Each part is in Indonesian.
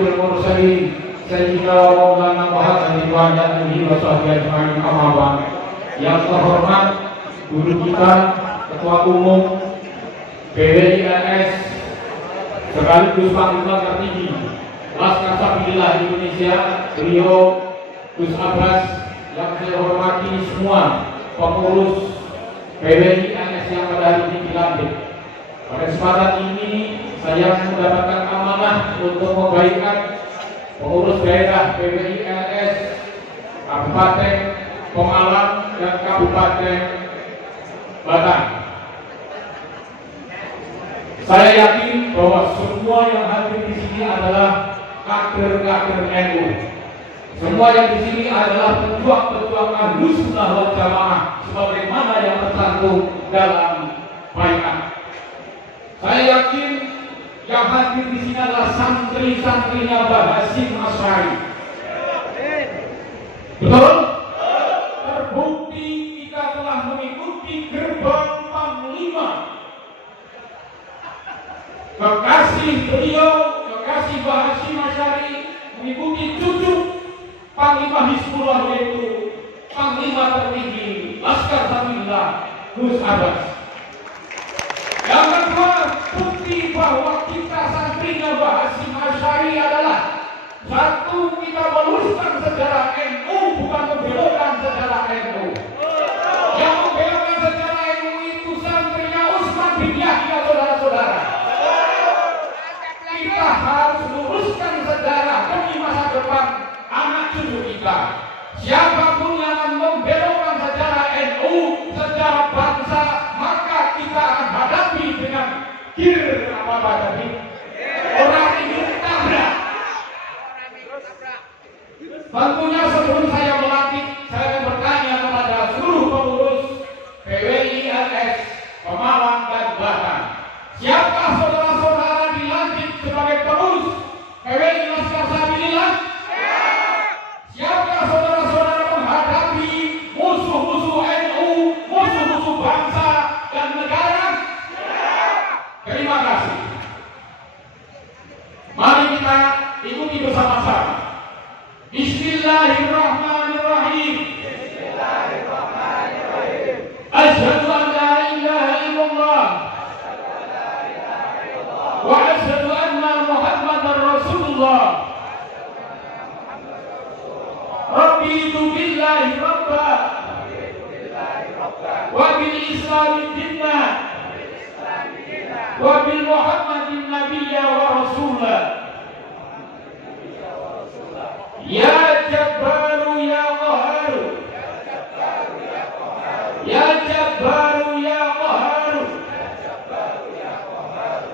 asyrafil mursalin sayyidina wa maulana Muhammadin wa ala alihi wa sahbihi ajma'in, amma ba'd. Yang terhormat guru kita, Ketua Umum PWILS sekaligus Panglima Tertinggi Laskar Sabilillah Indonesia, beliau Gus Abbas. Yang saya hormati semua pengurus PWILS yang pada hari ini dilantik. Pada kesempatan ini saya mendapatkan amanah untuk membaikan pengurus daerah PWILS Kabupaten Pemalang dan Kabupaten Batang. Saya yakin bahwa semua yang hadir di sini adalah kader-kader NU. Semua yang di sini adalah pejuang-pejuang Ahlus Sunnah wal Jamaah sebagaimana yang tercantum dalam baiat. Saya yakin yang hadir di sini adalah santri-santrinya Mbah Hasyim Asy'ari. Betul? Terbukti kita telah mengikuti gerbang Panglima. Kekasih beliau, kekasih Mbah Hasyim Asy'ari mengikuti cucu Panglima Hizbullah, yaitu Panglima Tertinggi Laskar Sabilillah Gus Abbas. Yang kedua, bukti bahwa kita santrinya Mbah Hasyim Asy'ari adalah satu, kita meluruskan sejarah NU, bukan membelokkan sejarah NU. Yang membelokkan sejarah NU itu santrinya Utsman bin Yahya, saudara-saudara. Kita harus luruskan sejarah demi masa depan anak cucu kita. Siapapun yang akan membelokkan sejarah NU, sejarah bangsa, maka kita akan hadapi dengan apa tadi? Orang ini tabrak. Tentunya sebelum saya melantik, saya akan bertanya kepada seluruh pengurus PWILS Pemalang dan Batang. Siapkah saudara-saudara dilantik sebagai pengurus PWI Laskar Sabilillah? Siapkah saudara-saudara menghadapi musuh-musuh NU, musuh-musuh bangsa dan negara? Terima kasih. Mari kita ikuti bersama-sama. Bismillahirrahmanirrahim. Bismillahirrahmanirrahim. Asyhadu an la ilaha illallah wa asyhadu anna Muhammadar Rasulullah. Raditu billahi rabba wa bil islami dinna wa bil Muhammadin nabiyya wa rasulah. Ya Jabbaru ya Qaharu, ya Jabbaru ya Qaharu,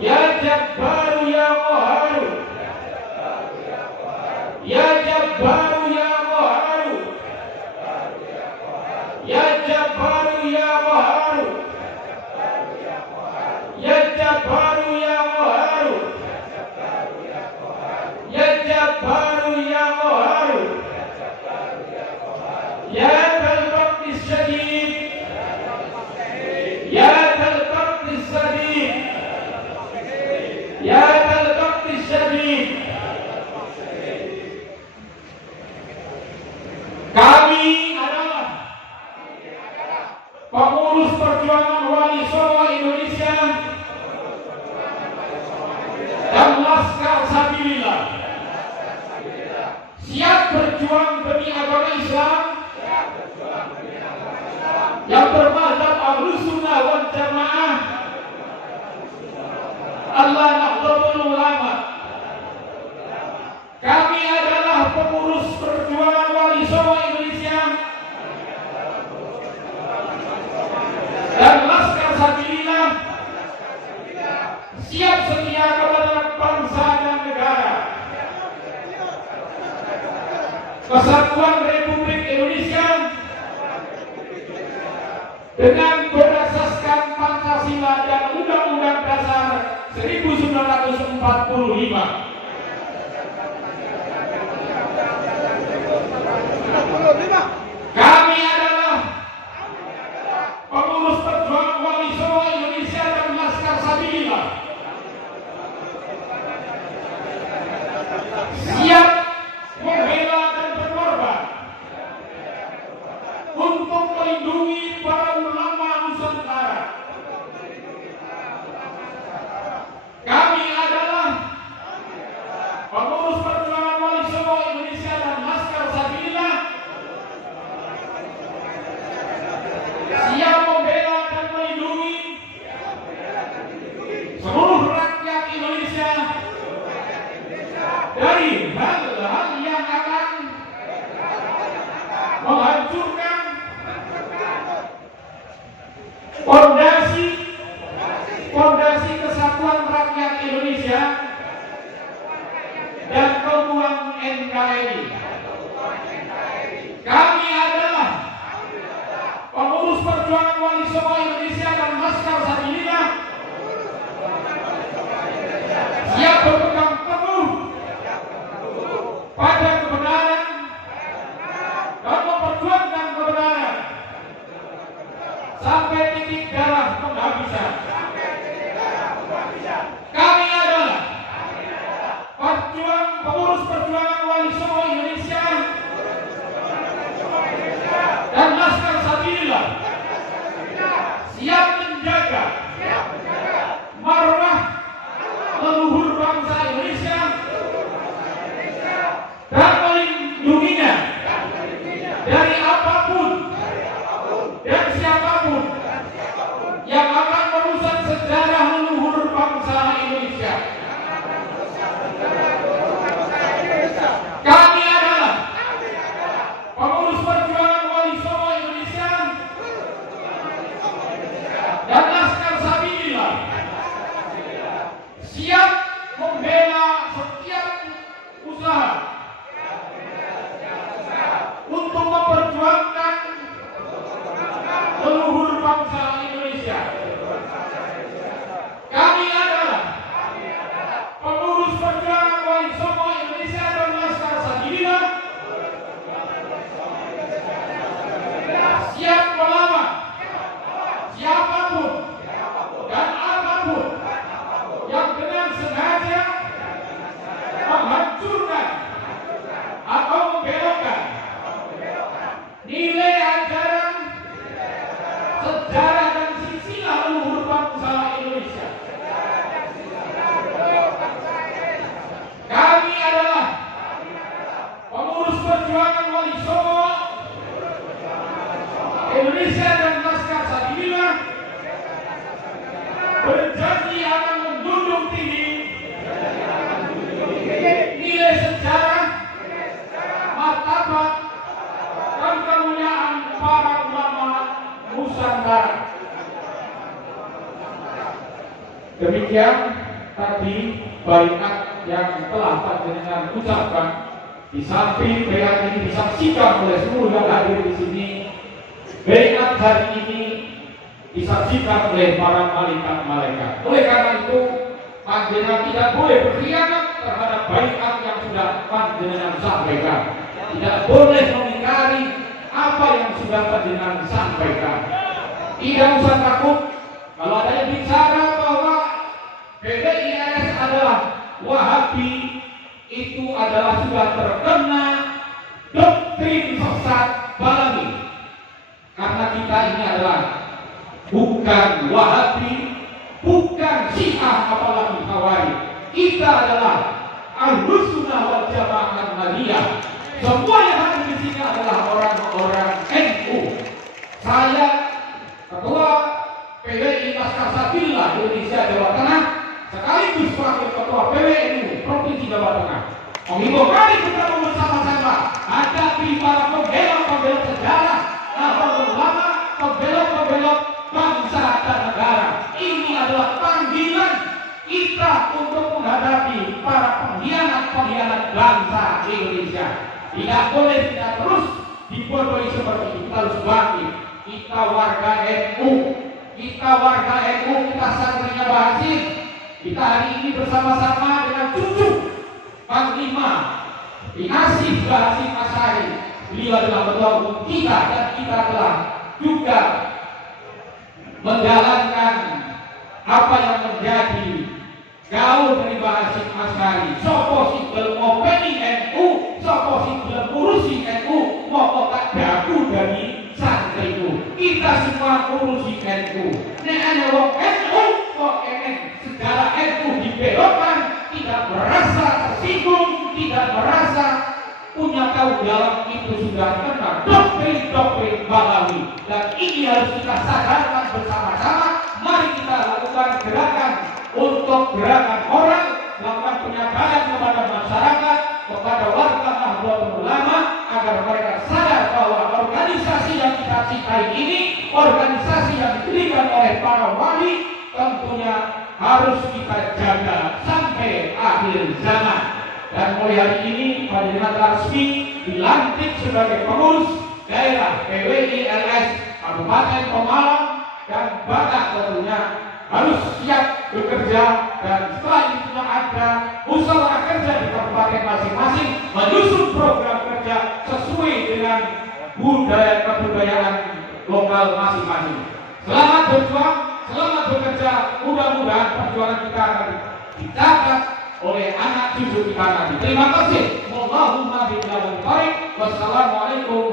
ya Jabbaru ya Qaharu, ya Jabbaru ya Qaharu, ya Jabbaru ya Qaharu, ya Jabbaru ya Qaharu, ya Jabbaru ya Qaharu, ya Dzal Baqtis Syadid, ya Dzal Baqtis Syadid, ya Dzal Baqtis Syadid. Kami adalah pengurus perjuangan Wali Songo Indonesia dan Laskar Sabilillah, siap berjuang demi agama Islam yang bermadzhab Ahlus Sunnah wal Jamaah, Allah Nahdlatul Ulama. Kami adalah pengurus perjuangan Wali Songo Indonesia dan Laskar Sabilillah, siap setia kepada bangsa dan negara, Kesatuan Republik Indonesia dengan berasaskan Pancasila dan Undang-Undang Dasar 1945. Kami adalah pengurus perjuangan Wali Songo Indonesia dan Laskar Sabilillah siap membela dan berkorban untuk melindungi para ulama Nusantara. Kami adalah pengurus perjuangan Wali Songo Indonesia dan Laskar Sabilillah, siap membela dan melindungi seluruh rakyat Indonesia dari hal-hal yang akan menghancurkan fondasi kesatuan rakyat Indonesia dan keutuhan NKRI. Kami adalah pengurus perjuangan Wali Songo Indonesia dan Laskar Sabilillah, siap berpegang teguh pada kebenaran dan memperjuangkan kebenaran sampai titik darah penghabisan. Kami adalah pengurus perjuangan Wali Songo Indonesia dan Laskar Sabilillah, siap menjaga marwah leluhur bangsa Indonesia dan melindunginya dari apapun dan siapapun yang akan merusak sejarah leluhur bangsa Indonesia. Kami adalah pengurus perjuangan Wali Songo Indonesia dan Laskar Sabilillah, siap membela setiap usaha untuk memperjuangkan leluhur bangsa Indonesia. Kami adalah pengurus perjuangan Wali Songo Indonesia dan Laskar Sabilillah, siap melawan siapapun dan apapun yang dengan sengaja menghancurkan atau membelokkan nilai ajaran, sejarah dan silsilah leluhur bangsa Indonesia. Kami adalah pengurus perjuangan Wali Songo Indonesia dan Laskar Sabilillah, berjanji akan menjunjung tinggi nilai sejarah, martabat dan kemuliaan para ulama Nusantara. Demikian tadi baiat yang telah panjenengan ucapkan. Di samping baiat ini disaksikan oleh seluruh yang hadir di sini, baiat hari ini disaksikan oleh para malaikat-malaikat. Oleh karena itu, panjenengan tidak boleh berkhianat terhadap baiat yang sudah panjenengan sampaikan. Tidak boleh mengingkari apa yang sudah panjenengan sampaikan. Tidak usah takut kalau ada yang bicara bahwa PDIS adalah Wahabi, itu adalah sudah terkena doktrin sesat Balawi. Karena kita ini adalah bukan Wahabi, bukan Syiah, apalagi Khawarij. Kita adalah Ahlus Sunnah wal Jamaah Ahmadiyah. Semua yang hadir di sini adalah orang-orang NU. Saya Ketua PWI Laskar Sabilillah Indonesia Jawa Tengah, sekaligus wakil Ketua PWNU Provinsi Jawa Tengah, mengimbau kali kita bersama-sama hadapi para pembela-pembela sejarah, ulama, pembela-pembela bangsa dan negara. Ini adalah panggilan kita untuk menghadapi para pengkhianat-pengkhianat bangsa Indonesia. Tidak boleh kita terus dibodohi seperti itu. Kita harus bangkit. Kita warga NU, kita santrinya Mbah Hasim. Kita hari ini bersama-sama dengan cucu Panglima Dinasti Mbah Hasim Asy'ari. Beliau adalah ketua umum kita dan kita telah juga menjalankan apa yang menjadi gaul dari Mbah Hasim Asy'ari. Sopo sing gelem ngopeni dari santriku. Kita semua ngurusi NU. Nek ana wong NU kok enen segala NU dibelokkan, tidak merasa tersinggung, tidak merasa punya tahu jawab, itu sudah kena doktrin-doktrin Balawi. Dan ini harus kita sadarkan bersama-sama. Mari kita lakukan gerakan untuk gerakan moral, melakukan penyadaran kepada masyarakat, kepada warga Nahdlatul Ulama, agar mereka sadar bahwa organisasi yang kita cintai ini, organisasi yang diberikan oleh para wali, tentunya harus kita jaga sampai akhir zaman. Dan mulai hari ini Pak Jenderal resmi dilantik sebagai pengurus daerah PWI-LS Kabupaten Pemalang, dan Bapak tentunya harus siap bekerja, dan setelah itu ada musyawarah kerja di kabupaten masing-masing menyusun program kerja sesuai dengan budaya kebudayaan lokal masing-masing. Selamat berjuang, selamat bekerja, mudah-mudahan perjuangan kita akan dicatat oleh anak cucu kita nanti. Terima kasih. Allahumma billahi taufik. Wassalamualaikum